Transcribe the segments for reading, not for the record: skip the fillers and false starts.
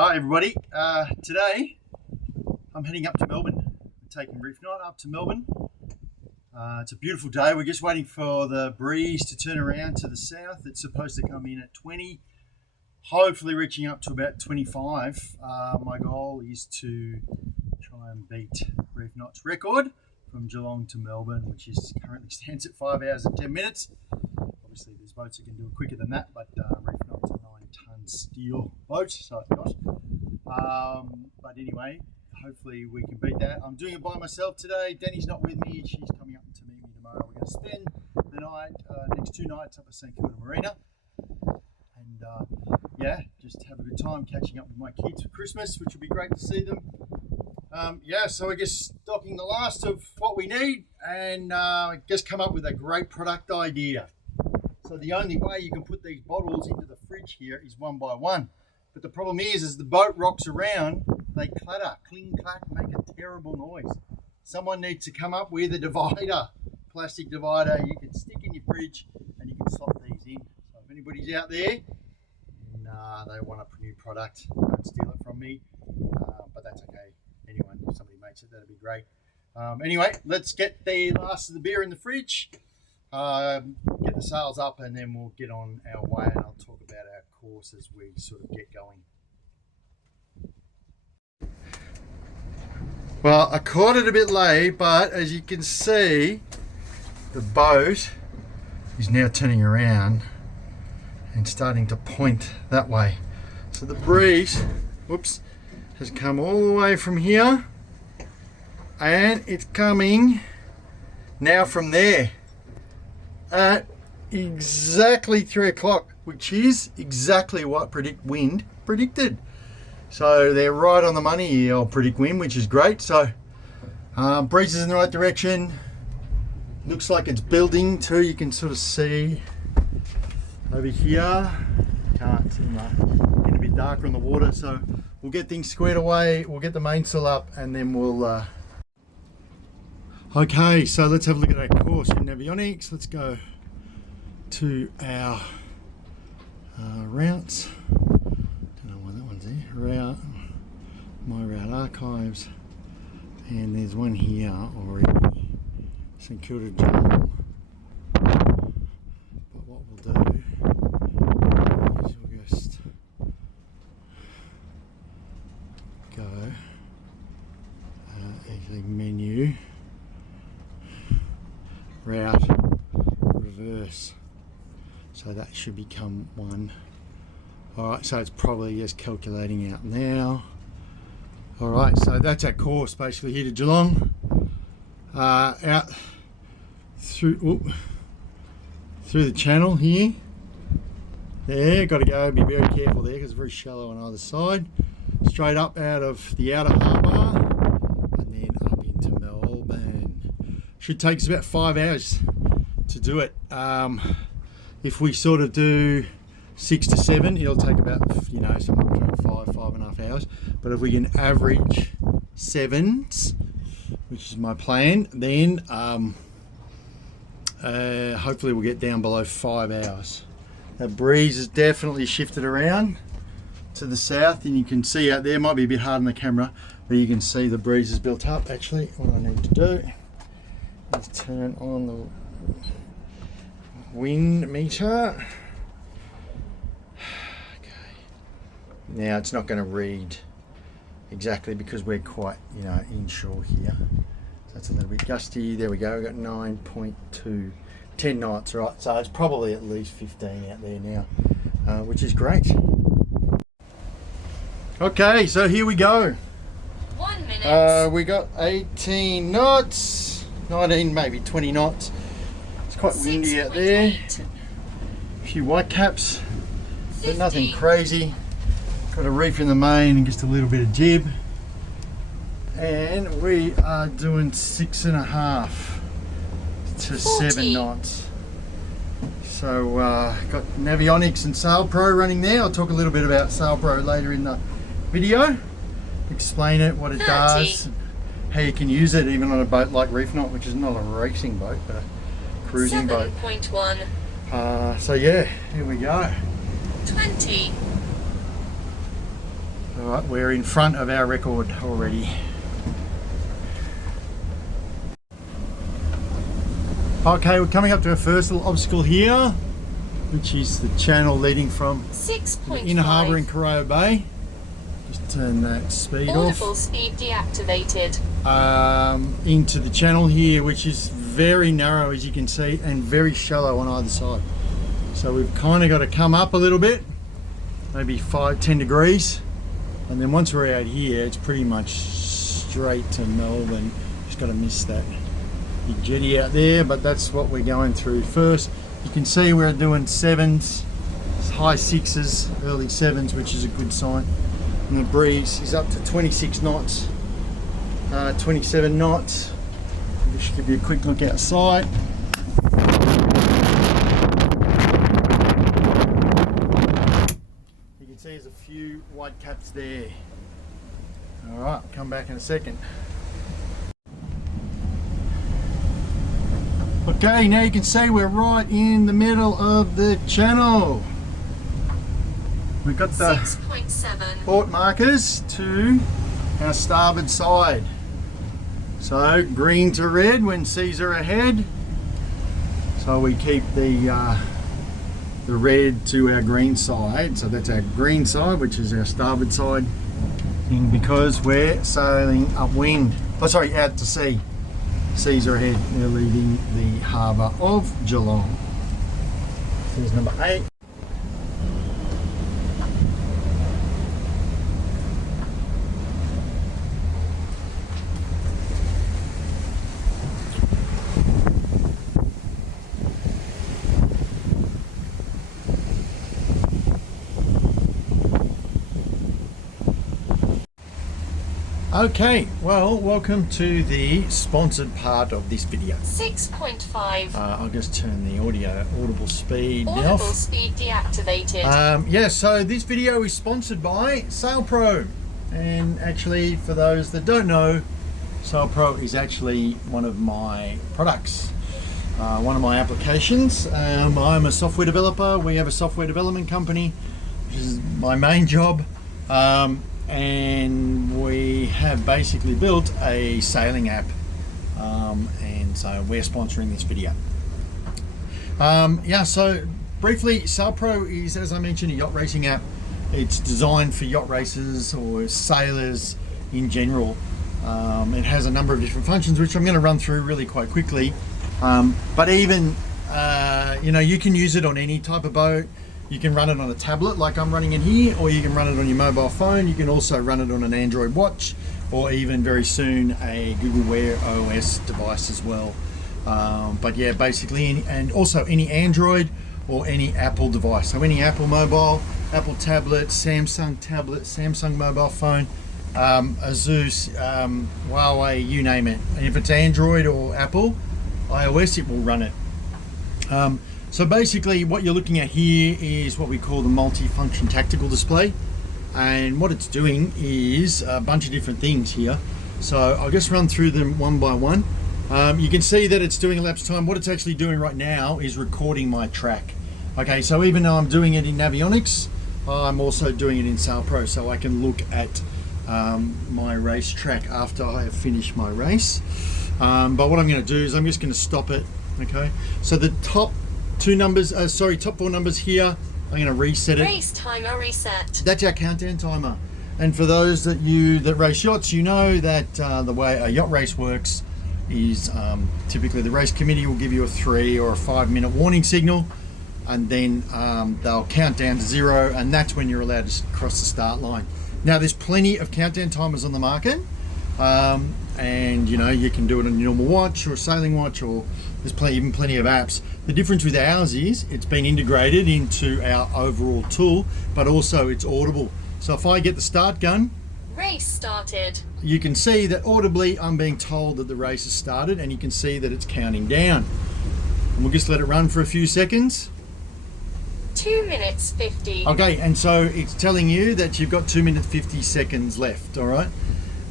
Hi everybody, today I'm heading up to Melbourne. I'm taking Reef Knot up to Melbourne. It's a beautiful day. We're just waiting for the breeze to turn around to the south. It's supposed to come in at 20, hopefully reaching up to about 25. My goal is to try and beat Reef Knot's record from Geelong to Melbourne, which currently stands at 5 hours and 10 minutes. Obviously there's boats that can do it quicker than that, but Reef Knot's a 9-ton steel boat, so it's not. But anyway, hopefully we can beat that. I'm doing it by myself today. Danny's not with me. She's coming up to meet me tomorrow. We're going to spend the night, next 2 nights up at St Kilda Marina. And yeah, just have a good time catching up with my kids for Christmas, which will be great to see them. Yeah, so we're just stocking the last of what we need and just come up with a great product idea. So the only way you can put these bottles into the fridge here is one by one. But the problem is, as the boat rocks around, they clatter, cling, clack, make a terrible noise. Someone needs to come up with a divider, plastic divider you can stick in your fridge and you can slot these in. So if anybody's out there and they want a new product, don't steal it from me, but that's okay. Anyone, if somebody makes it, that'd be great. Anyway, let's get the last of the beer in the fridge, get the sails up, and then we'll get on our way, and I'll talk about our course as we sort of get going. Well, I caught it a bit late, but as you can see, the boat is now turning around and starting to point that way. So the breeze, whoops, has come all the way from here, and it's coming now from there at exactly 3 o'clock, which is exactly what Wind predicted. So they're right on the money here, I'll predict wind, which is great. So breeze is in the right direction. Looks like it's building too. You can sort of see over here. Can't, getting a bit darker on the water. So we'll get things squared away. We'll get the mainsail up, and then we'll. Okay, so let's have a look at our course in avionics. Let's go to our routes. Route, my route archives, and there's one here already, St Kilda Geelong. But what we'll do is we'll just go actually menu, route, reverse, so that should become one. Alright, so it's probably just calculating out now. Alright, so that's our course basically here to Geelong. Out through the channel here. There, got to go, be very careful there because it's very shallow on either side. Straight up out of the outer harbour and then up into Melbourne. Should take us about 5 hours to do it. If we sort of do 6 to 7, it'll take about, somewhere between 5.5 hours. But if we can average 7s, which is my plan, then hopefully we'll get down below 5 hours. The breeze has definitely shifted around to the south, and you can see out there, might be a bit hard on the camera, but you can see the breeze is built up. Actually, what I need to do is turn on the wind meter. Now it's not going to read exactly because we're quite, inshore here. So it's a little bit gusty. There we go. We've got 9.2, 10 knots, right? So it's probably at least 15 out there now, which is great. Okay, so here we go. 1 minute. We got 18 knots, 19, maybe 20 knots. It's quite windy out there. A few white caps, but nothing crazy. Got a reef in the main and just a little bit of jib, and we are doing 6.5 to 7 knots. So got Navionics and SailPro running there. I'll talk a little bit about SailPro later in the video, explain it, what it does, how you can use it even on a boat like Reef Knot, which is not a racing boat but a cruising boat. 7.1. So yeah, here we go. 20. All right, we're in front of our record already. Okay, we're coming up to our first little obstacle here, which is the channel leading from 6.5 inner harbour in Corio Bay. Just turn that speed audible off. speed deactivated. Into the channel here, which is very narrow as you can see and very shallow on either side. So we've kind of got to come up a little bit, maybe 5-10 degrees, and then once we're out here it's pretty much straight to Melbourne. Just got to miss that big jetty out there, but that's what we're going through first. You can see we're doing 7s, high 6s, early 7s, which is a good sign. And the breeze is up to 26 knots, 27 knots. I'll just give you a quick look outside. You can see there's a few white caps there. All right, I'll come back in a second. Okay, now you can see we're right in the middle of the channel. We've got the 6.7 port markers to our starboard side. So green to red when seas are ahead. So we keep the red to our green side. So that's our green side, which is our starboard side. And because we're sailing upwind, out to sea. Seas are ahead. They're leaving the harbour of Geelong. Here's number 8. Okay, well, welcome to the sponsored part of this video. 6.5 I'll just turn the audible speed audible off. speed deactivated. Yeah, so this video is sponsored by SailPro. And actually, for those that don't know, SailPro is actually one of my products, one of my applications. I'm a software developer. We have a software development company, which is my main job. And we have basically built a sailing app, and so we're sponsoring this video. Yeah, so briefly, SailPro is, as I mentioned, a yacht racing app. It's designed for yacht racers or sailors in general. It has a number of different functions, which I'm going to run through really quite quickly. But even, you can use it on any type of boat. You can run it on a tablet like I'm running it here, or you can run it on your mobile phone. You can also run it on an Android watch, or even very soon a Google Wear OS device as well. But yeah, basically, and also any Android or any Apple device. So any Apple mobile, Apple tablet, Samsung mobile phone, Asus, Huawei, you name it. And if it's Android or Apple, iOS, it will run it. So basically what you're looking at here is what we call the multi-function tactical display, and what it's doing is a bunch of different things here. So I'll just run through them one by one. You can see that it's doing elapsed time. What it's actually doing right now is recording my track. Okay, so even though I'm doing it in Navionics, I'm also doing it in SailPro, so I can look at my race track after I have finished my race. But what I'm going to do is I'm just going to stop it. Okay, so the top top 4 numbers here, I'm going to reset it. Race timer reset. That's our countdown timer. And for those that race yachts, you know that the way a yacht race works is typically the race committee will give you a 3 or a 5 minute warning signal, and then they'll count down to 0, and that's when you're allowed to cross the start line. Now there's plenty of countdown timers on the market, and you can do it on your normal watch or a sailing watch, or there's plenty of apps. The difference with ours is it's been integrated into our overall tool, but also it's audible. So if I get the start gun, race started, you can see that audibly I'm being told that the race has started, and you can see that it's counting down. And we'll just let it run for a few seconds. 2 minutes 50. Okay, and so it's telling you that you've got 2 minutes 50 seconds left. All right.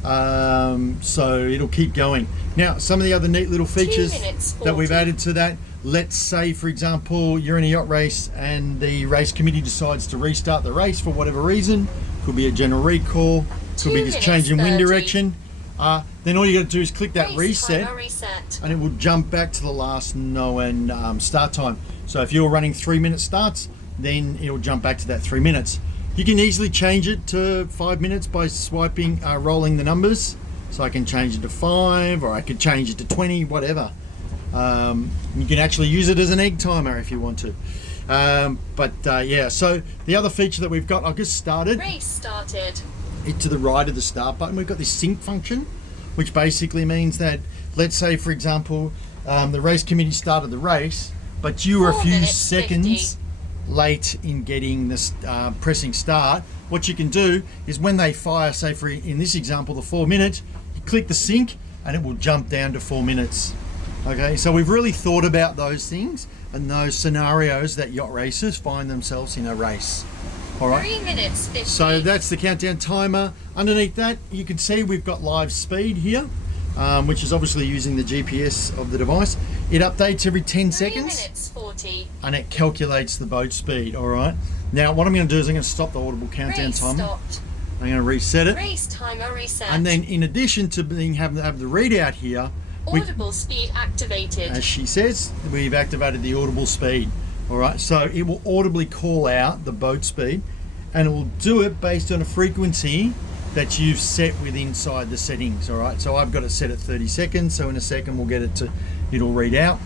So it'll keep going. Now, some of the other neat little features 2 minutes, that we've 40. added to that, let's say, for example, you're in a yacht race and the race committee decides to restart the race for whatever reason. Could be a general recall, could 2 be just minutes, change in wind 30. direction. Then all you got to do is click that Race reset, timer reset. and it will jump back to the last known start time. So if you're running 3-minute starts, then it'll jump back to that 3 minutes. You can easily change it to 5 minutes by swiping, rolling the numbers. So I can change it to 5, or I could change it to 20, whatever. You can actually use it as an egg timer if you want to. Yeah, so the other feature that we've got, I've just started. Race started. It to the right of the start button, we've got this sync function, which basically means that, let's say, for example, the race committee started the race, but you were a 4 few minutes, seconds 50. late in getting this pressing start. What you can do is when they fire, say for in this example, the 4 minutes, you click the sync and it will jump down to 4 minutes. Okay, so we've really thought about those things and those scenarios that yacht racers find themselves in a race. All right. 3 minutes 50. So that's the countdown timer. Underneath that, you can see we've got live speed here, which is obviously using the GPS of the device. It updates every 10 3 seconds minutes 40. and it calculates the boat speed. All right. Now, what I'm going to do is I'm going to stop the audible countdown Race timer. stopped. I'm going to reset it. Race timer reset. And then, in addition to having the readout here, Audible speed activated. as she says, we've activated the audible speed. All right, so it will audibly call out the boat speed, and it will do it based on a frequency that you've set with inside the settings. All right, so I've got it set at 30 seconds. So in a second, we'll get it to, it'll read out.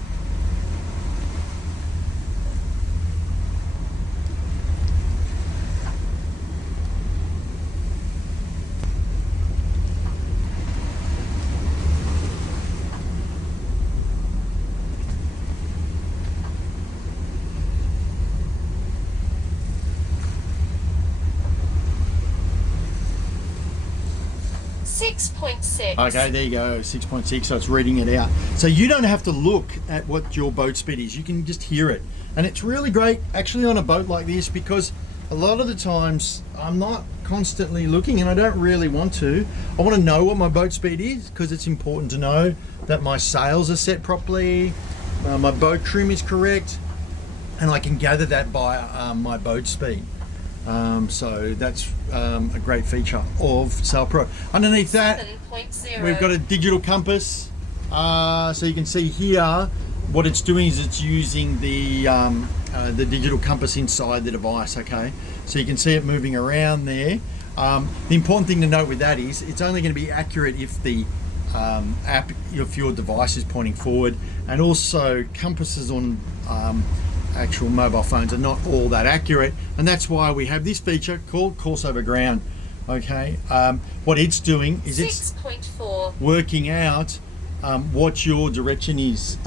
.6. Okay, there you go, 6.6, so it's reading it out. So you don't have to look at what your boat speed is, you can just hear it. And it's really great actually on a boat like this, because a lot of the times I'm not constantly looking, and I don't really want to. I want to know what my boat speed is, because it's important to know that my sails are set properly, my boat trim is correct, and I can gather that by my boat speed. So that's a great feature of SailPro. Underneath that, 7.0. we've got a digital compass. So you can see here, what it's doing is it's using the digital compass inside the device. Okay, so you can see it moving around there. The important thing to note with that is it's only going to be accurate if the app, if your device is pointing forward, and also compasses on actual mobile phones are not all that accurate, and that's why we have this feature called Course Over Ground. Okay, what it's doing is it's 6.4. working out what your direction is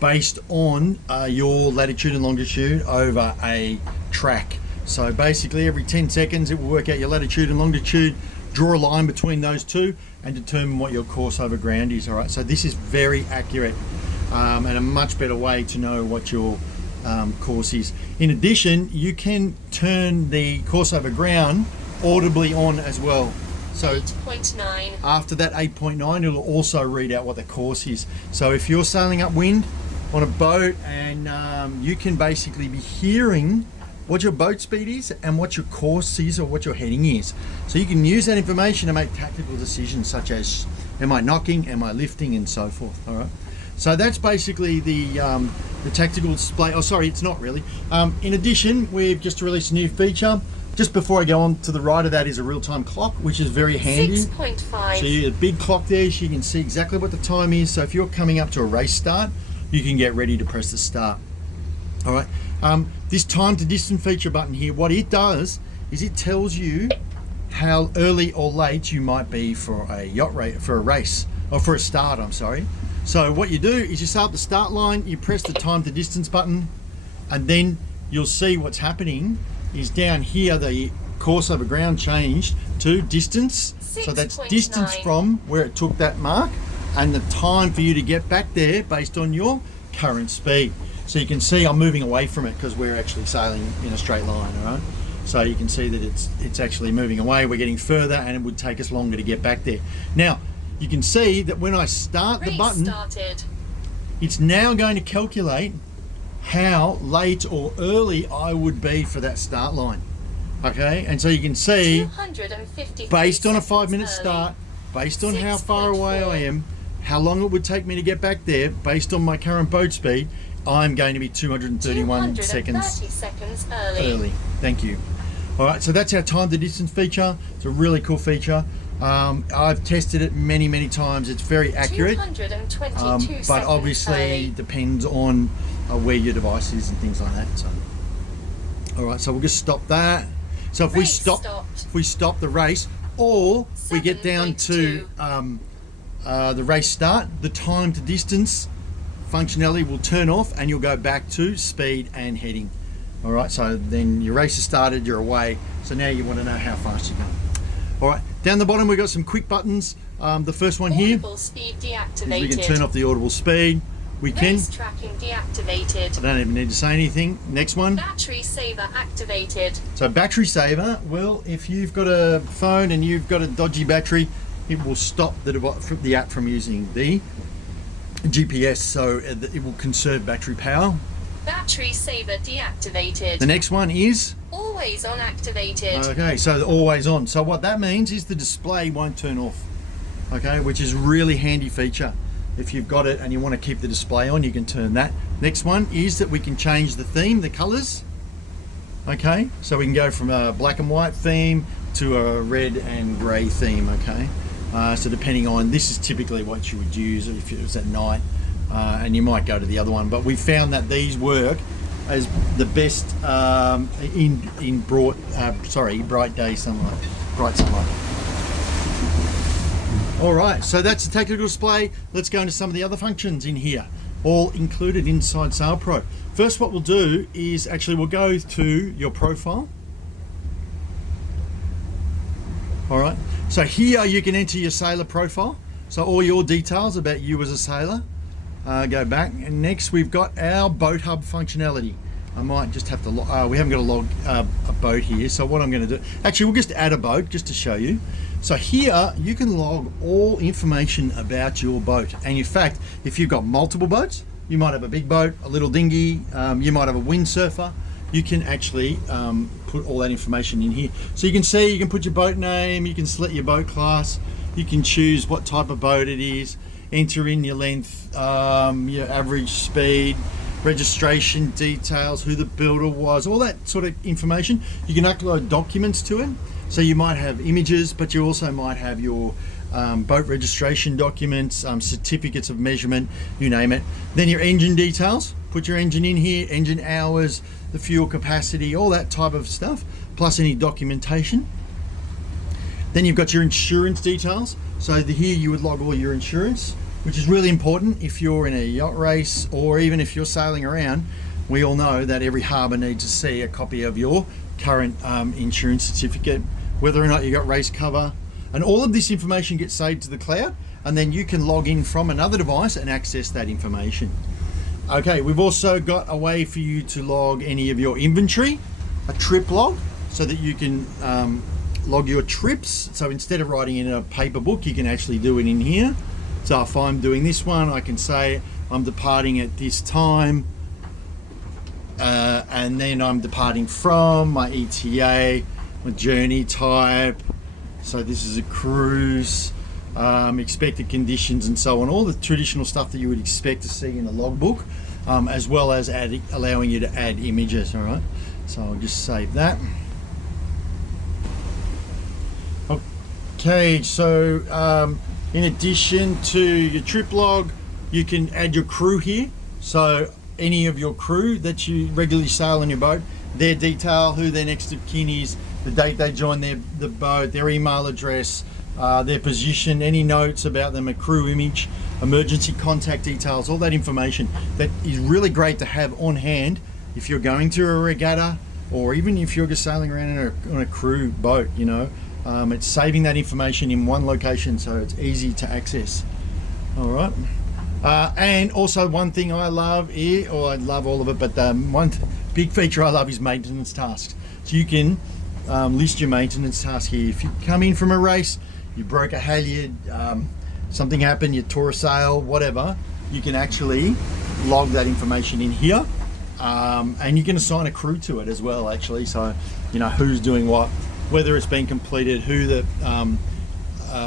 based on your latitude and longitude over a track. So basically every 10 seconds it will work out your latitude and longitude, draw a line between those two, and determine what your course over ground is. All right, so this is very accurate and a much better way to know what your course is. In addition, you can turn the course over ground audibly on as well. So 8.9. after that 8.9, it'll also read out what the course is. So if you're sailing upwind on a boat, and you can basically be hearing what your boat speed is and what your course is or what your heading is. So you can use that information to make tactical decisions such as, am I knocking, am I lifting, and so forth. All right. So that's basically the tactical display. Oh, sorry, it's not really. In addition, we've just released a new feature. Just before I go on, to the right of that is a real-time clock, which is very handy. 6.5. So you get a big clock there, so you can see exactly what the time is. So if you're coming up to a race start, you can get ready to press the start. All right. This time to distance feature button here, what it does is it tells you how early or late you might be for a yacht race, for a start. I'm sorry. So what you do is you start the start line, you press the time to distance button, and then you'll see what's happening is down here the course over ground changed to distance. So that's 6.9. distance from where it took that mark, and the time for you to get back there based on your current speed. So you can see I'm moving away from it because we're actually sailing in a straight line. All right. So you can see that it's actually moving away. We're getting further, and it would take us longer to get back there. Now, you can see that when I start the button, Restarted. it's now going to calculate how late or early I would be for that start line. Okay, and so you can see, 253 based on a seconds 5-minute early. start, based on how far 6.4. away I am, how long it would take me to get back there, based on my current boat speed, I'm going to be 231 seconds 230 seconds early. Thank you. All right, so that's our time to distance feature. It's a really cool feature. I've tested it many times. It's very accurate, 222 but seconds obviously early. depends on where your device is and things like that. So, all right, so we'll just stop that. So if Race stopped. if we stop the race, or we get down to 7.2. the race start, the time to distance functionality will turn off, and you'll go back to speed and heading. All right, so then your race has started, you're away. So now you want to know how fast you're going. All right, down the bottom we've got some quick buttons. The first one here, Audible speed is deactivated. we can turn off the audible speed. We can. Race tracking deactivated. I don't even need to say anything. Next one. Battery saver activated. So battery saver, well, if you've got a phone and you've got a dodgy battery, it will stop the app from using the GPS, so it will conserve battery power. Battery saver deactivated. The next one is, Always on activated. okay, so always on. So what that means is the display won't turn off, okay, which is a really handy feature. If you've got it and you want to keep the display on, you can turn that. Next one is that we can change the theme, the colors. Okay, so we can go from a black and white theme to a red and grey theme, okay? So depending on, this is typically what you would use if it was at night, and you might go to the other one, but we found that these work as the best in bright day sunlight, bright sunlight. All right, so that's the technical display. Let's go into some of the other functions in here, all included inside SailPro. First, what we'll do is actually we'll go to your profile. All right, so here you can enter your sailor profile. So all your details about you as a sailor. Go back, and next we've got our boat hub functionality. I might just have to, we haven't got to log a boat here. So what I'm going to do, actually we'll just add a boat just to show you. So here you can log all information about your boat. And in fact, if you've got multiple boats, you might have a big boat, a little dinghy, you might have a windsurfer, you can actually put all that information in here. So you can see, you can put your boat name, you can select your boat class, you can choose what type of boat it is, enter in your length, your average speed, registration details, who the builder was, all that sort of information. You can upload documents to it. So you might have images, but you also might have your boat registration documents, certificates of measurement, you name it. Then your engine details, put your engine in here, engine hours, the fuel capacity, all that type of stuff, plus any documentation. Then you've got your insurance details. So here you would log all your insurance, which is really important if you're in a yacht race, or even if you're sailing around. We all know that every harbour needs to see a copy of your current insurance certificate, whether or not you got race cover, and all of this information gets saved to the cloud, and then you can log in from another device and access that information. Okay, we've also got a way for you to log any of your inventory, a trip log, so that you can log your trips. So instead of writing in a paper book, you can actually do it in here. So if I'm doing this one, I can say I'm departing at this time, and then I'm departing from my ETA, my journey type. So this is a cruise, expected conditions and so on, all the traditional stuff that you would expect to see in a logbook, as well as allowing you to add images. All right, so I'll just save that. Okay, so in addition to your trip log, you can add your crew here. So any of your crew that you regularly sail on your boat, their detail, who their next of kin is, the date they joined the boat, their email address, their position, any notes about them, a crew image, emergency contact details, all that information that is really great to have on hand if you're going to a regatta, or even if you're just sailing around on a crew boat, you know. It's saving that information in one location, so it's easy to access. All right. And also one thing I love is, or I love all of it, but one big feature I love is maintenance tasks. So you can list your maintenance task here. If you come in from a race, you broke a halyard, something happened, you tore a sail, whatever, you can actually log that information in here. And you can assign a crew to it as well, actually. So, you know, who's doing what, whether it's been completed, who the,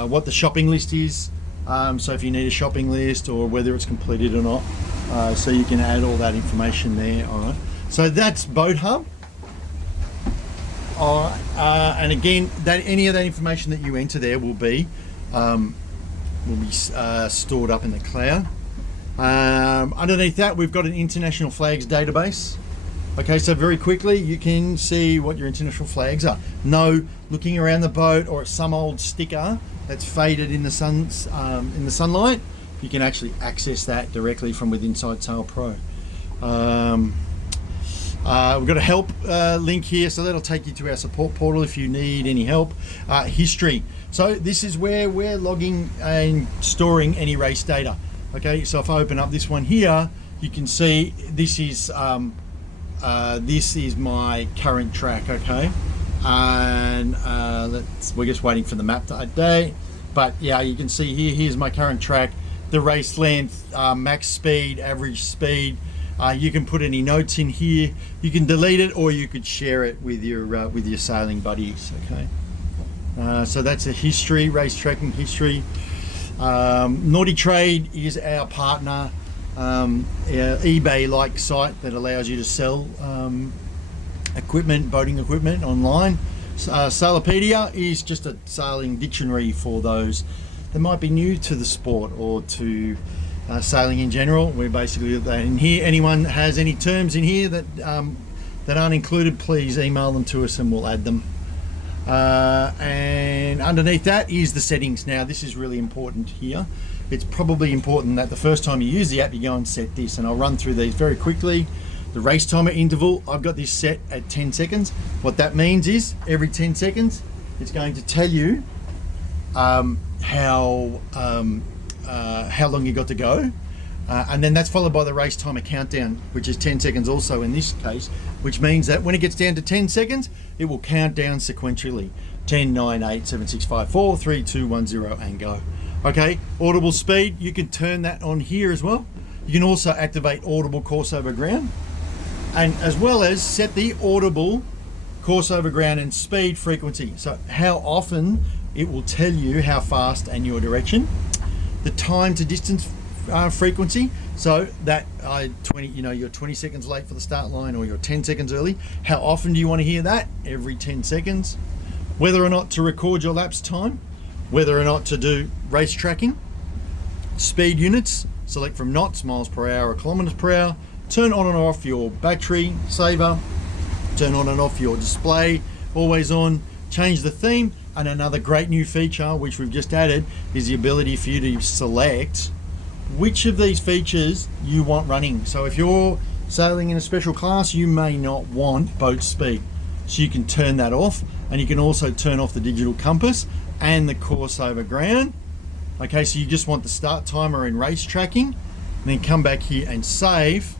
what the shopping list is. So if you need a shopping list, or whether it's completed or not. So you can add all that information there. All right. So that's Boat Hub. All right. And again, that any of that information that you enter there will be stored up in the cloud. Underneath that, we've got an international flags database. Okay, so very quickly you can see what your international flags are. No looking around the boat or at some old sticker that's faded in the sunlight. You can actually access that directly from within SailPro. We've got a help link here, so that'll take you to our support portal if you need any help. History. So this is where we're logging and storing any race data. Okay, so if I open up this one here, you can see this is my current track. Okay, and we're just waiting for the map to update. But yeah, you can see here. Here's my current track, the race length, max speed, average speed. You can put any notes in here. You can delete it, or you could share it with your sailing buddies. Okay, so that's a history, race tracking history. Naughty Trade is our partner, eBay-like site that allows you to sell equipment, boating equipment online. Sailopedia is just a sailing dictionary for those that might be new to the sport or to sailing in general. We're basically in here. Anyone has any terms in here that aren't included, please email them to us and we'll add them. And underneath that is the settings. Now this is really important here. It's probably important that the first time you use the app you go and set this, and I'll run through these very quickly. The race timer interval, I've got this set at 10 seconds. What that means is every 10 seconds it's going to tell you how long you got to go. And then that's followed by the race timer countdown, which is 10 seconds also in this case, which means that when it gets down to 10 seconds, it will count down sequentially. 10, 9, 8, 7, 6, 5, 4, 3, 2, 1, 0, and go. Okay, audible speed, you can turn that on here as well. You can also activate audible course over ground, and as well as set the audible course over ground and speed frequency. So how often it will tell you how fast and your direction. The time to distance frequency, so that you're 20 seconds late for the start line, or you're 10 seconds early. How often do you want to hear that? Every 10 seconds. Whether or not to record your lapse time, whether or not to do race tracking. Speed units, select from knots, miles per hour or kilometers per hour. Turn on and off your battery saver, turn on and off your display, always on. Change the theme. And another great new feature which we've just added is the ability for you to select which of these features you want running. So if you're sailing in a special class, you may not want boat speed, so you can turn that off, and you can also turn off the digital compass and the course over ground. Okay, so you just want the start timer and race tracking, and then come back here and save.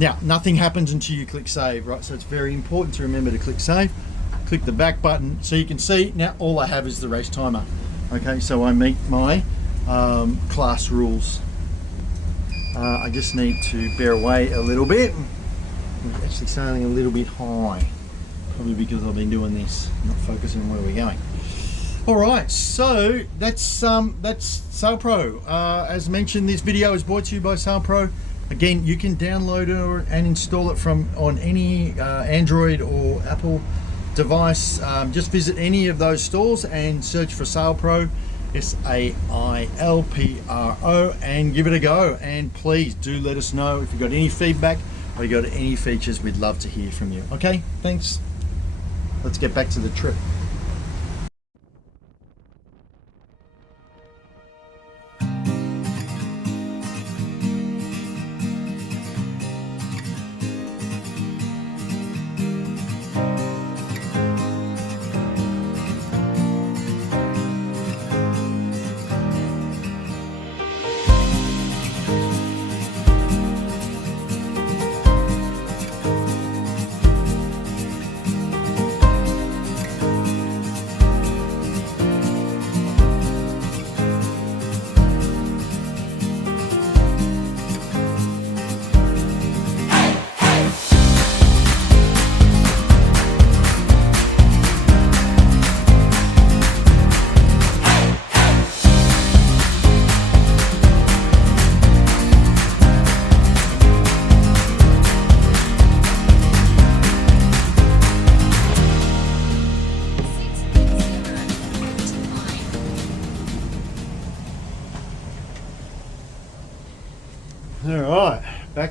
Now nothing happens until you click save, right? So it's very important to remember to click save. Click the back button, so you can see now all I have is the race timer. Okay, so I meet my class rules. I just need to bear away a little bit. I'm actually sailing a little bit high, probably because I've been doing this, not focusing on where we're going. All right, so that's SailPro. As mentioned, this video is brought to you by SailPro. Again, you can download it and install it from on any Android or Apple device. Just visit any of those stores and search for SailPro, SailPro, and give it a go. And please do let us know if you've got any feedback or you got any features. We'd love to hear from you. Okay, thanks. Let's get back to the trip.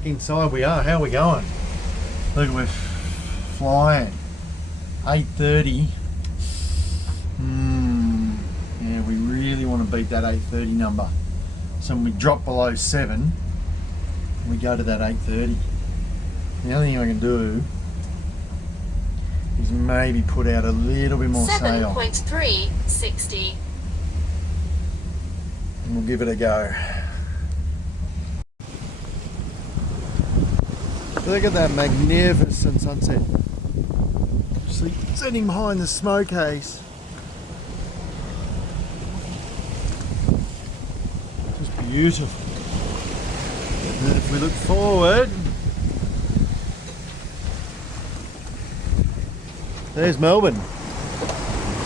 back inside we are. How are we going? Look, we're flying. 8:30. Yeah, we really want to beat that 8:30 number. So when we drop below 7, we go to that 8:30. The only thing I can do is maybe put out a little bit more sail. 7.360. And we'll give it a go. Look at that magnificent sunset. Actually sitting behind the smoke haze. Just beautiful. And then if we look forward, there's Melbourne.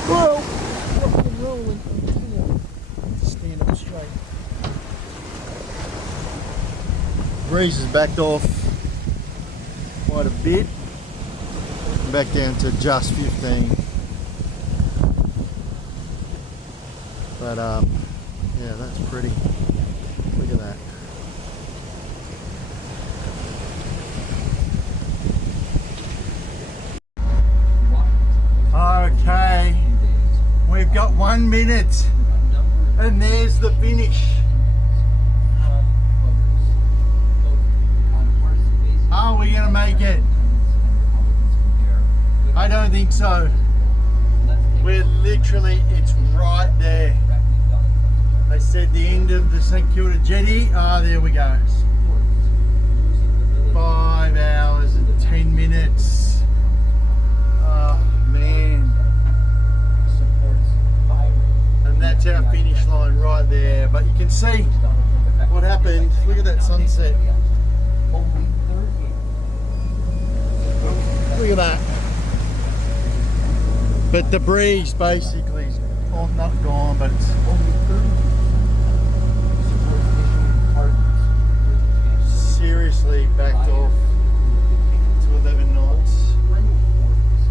Whoa! Rolling. Stand up straight. Breeze has backed off quite a bit. Back down to just 15. But yeah, that's pretty. Look at that. Okay, we've got 1 minute and there's the finish. Are we gonna make it? I don't think so. We're literally, it's right there. They said the end of the St Kilda jetty. Ah, there we go. 5 hours and 10 minutes. Oh man. And that's our finish line right there. But you can see what happened. Look at that sunset. Look at that. But the breeze basically is not gone, but it's seriously backed off to 11 knots.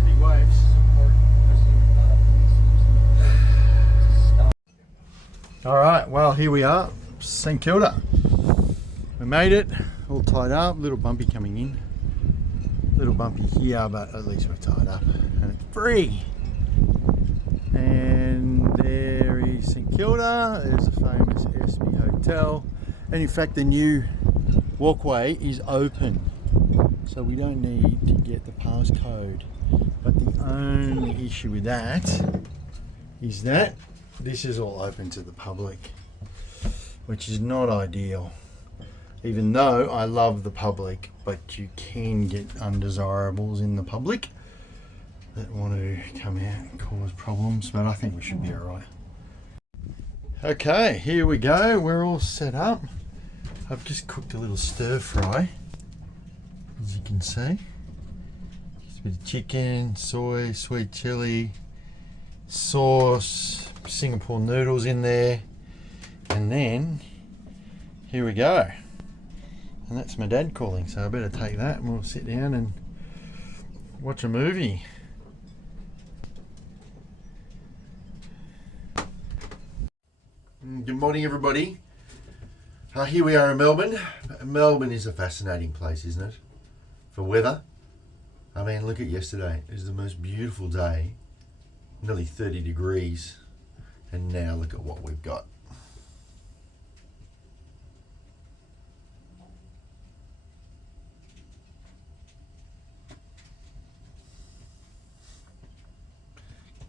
Big waves. Alright, well here we are, St Kilda. We made it, all tied up, little bumpy coming in. Little bumpy here, but at least we're tied up and it's free. And there is St Kilda. There's a famous SB hotel, and in fact the new walkway is open, so we don't need to get the passcode. But the only issue with that is that this is all open to the public, which is not ideal. Even though I love the public, but you can get undesirables in the public that want to come out and cause problems, but I think we should be alright. Okay, here we go. We're all set up. I've just cooked a little stir fry, as you can see. Just a bit of chicken, soy, sweet chili, sauce, Singapore noodles in there, and then here we go. And that's my dad calling, so I better take that and we'll sit down and watch a movie. Good morning, everybody. Here we are in Melbourne. Melbourne is a fascinating place, isn't it? For weather. I mean, look at yesterday. It was the most beautiful day. Nearly 30 degrees. And now look at what we've got.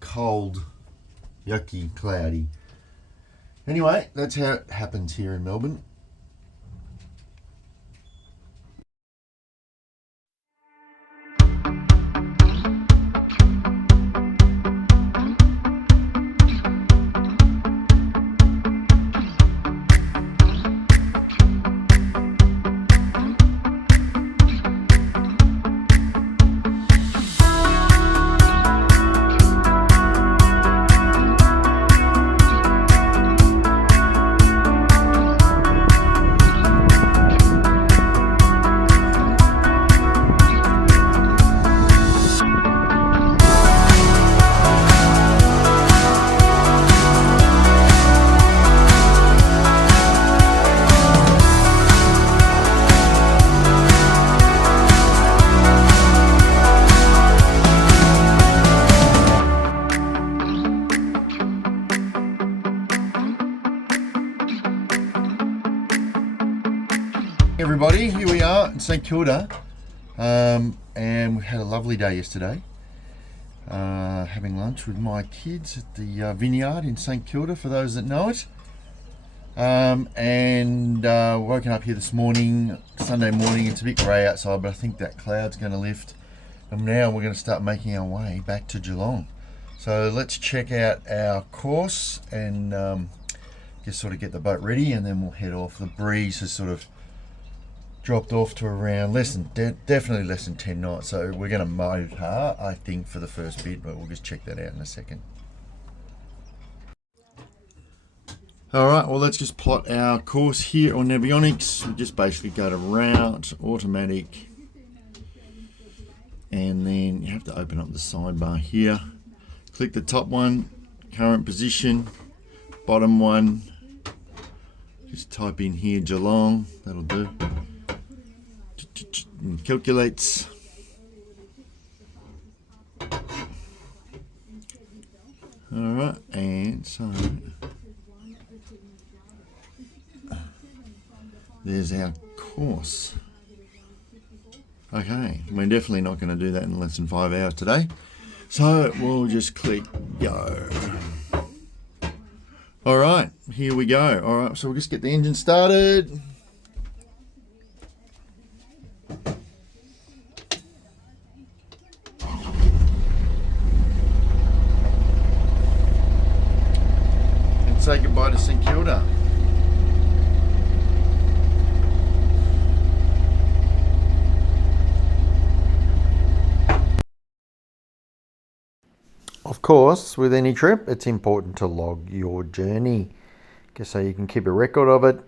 Cold, yucky, cloudy. Anyway, that's how it happens here in Melbourne. everybody, here we are in St Kilda, and we had a lovely day yesterday, having lunch with my kids at the vineyard in St Kilda, for those that know it, and woken up here this morning, Sunday morning. It's a bit grey outside, but I think that cloud's going to lift, and now we're going to start making our way back to Geelong. So let's check out our course and just sort of get the boat ready, and then we'll head off. The breeze has sort of dropped off to around definitely less than 10 knots, so we're going to motor, I think, for the first bit, but we'll just check that out in a second. Alright, well, let's just plot our course here on Navionics. We just basically go to route, automatic, and then you have to open up the sidebar here. Click the top one, current position, bottom one, just type in here Geelong, that'll do. And calculates. Alright, and so there's our course. Okay, we're definitely not going to do that in less than 5 hours today, so we'll just click go. Alright, here we go. Alright, so we'll just get the engine started. And say goodbye to St Kilda. Of course, with any trip, it's important to log your journey, just so you can keep a record of it,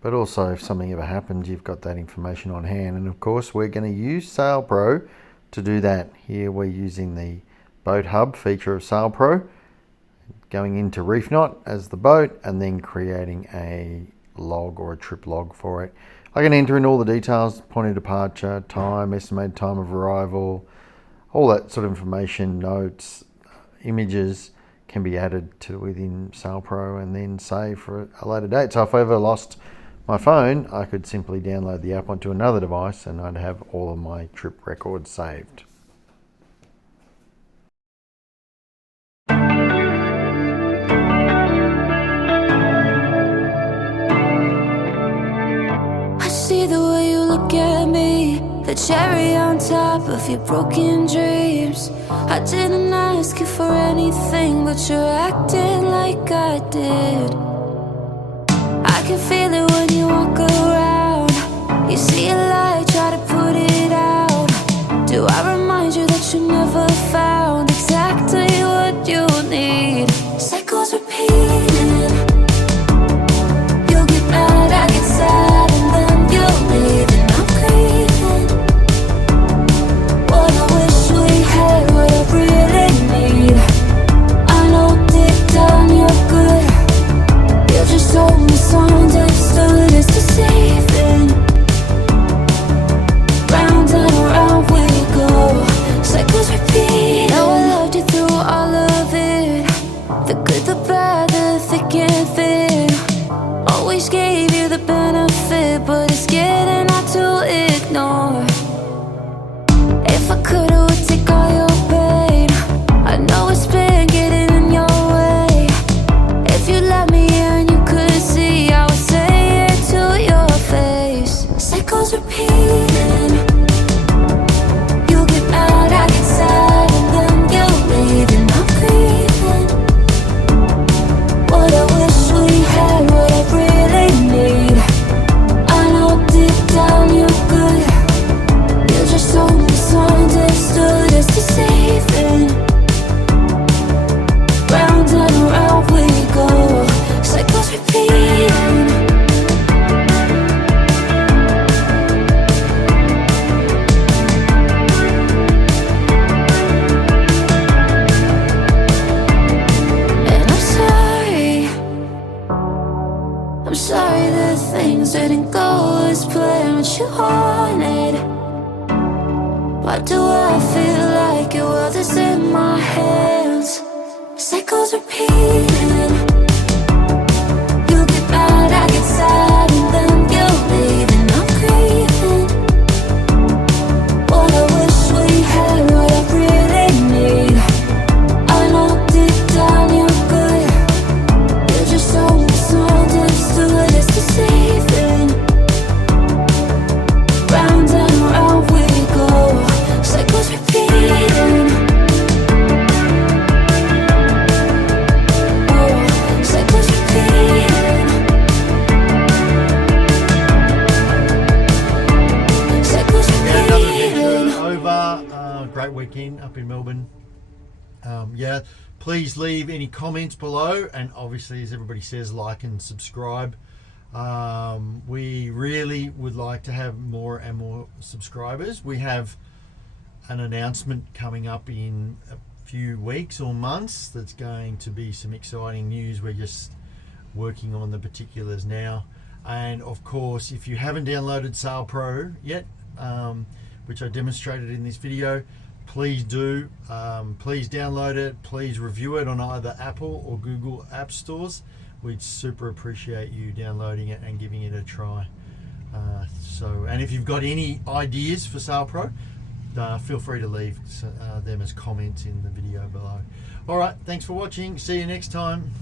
but also if something ever happens, you've got that information on hand. And of course, we're going to use SailPro to do that. Here we're using the Boat Hub feature of SailPro, going into Reef Knot as the boat, and then creating a log or a trip log for it. I can enter in all the details: point of departure, time, estimated time of arrival, all that sort of information, notes, images can be added to within SailPro and then save for a later date. So if I ever lost my phone, I could simply download the app onto another device and I'd have all of my trip records saved. I see the way you look at me, the cherry on top of your broken dreams. I didn't ask you for anything, but you're acting like I did. I can feel it when you walk around. You see a light, try to put it out. Do I remind you that you never found exactly what you need? Cycles repeating. You'll get mad, I get sad, and then you'll leave, and I'm grieving. What I wish we had, what I really need. I know deep down you're good. You just so misunderstood, it's deceiving. Round and around we go, cycles repeat. Now I loved you through all of it, the good, the bad, the thick and thin. Always gave you the benefit, but it's getting hard to ignore. If I could, I would take all your pain. I know it's been getting in your way. If you let me in, you could see I would say it to your face. Cycles repeating. You get mad, I get sad, and then you leave, and I'm grieving. What I wish we had, what I really need. I know deep down you're good. You're just so misunderstood, it's deceiving. Round and around we go, cycles repeating. And I'm sorry that things didn't go as planned, what you wanted. Why do I feel like your world is in my hands? Cycles repeating. You get mad, I get sad, and then you leave, and I'm grieving. Yeah, please leave any comments below, and obviously, as everybody says, like and subscribe. We really would like to have more and more subscribers. We have an announcement coming up in a few weeks or months that's going to be some exciting news. We're just working on the particulars now. And of course, if you haven't downloaded SailPro yet, which I demonstrated in this video, please do. Please download it. Please review it on either Apple or Google App Stores. We'd super appreciate you downloading it and giving it a try. And if you've got any ideas for SailPro, feel free to leave them as comments in the video below. All right, thanks for watching. See you next time.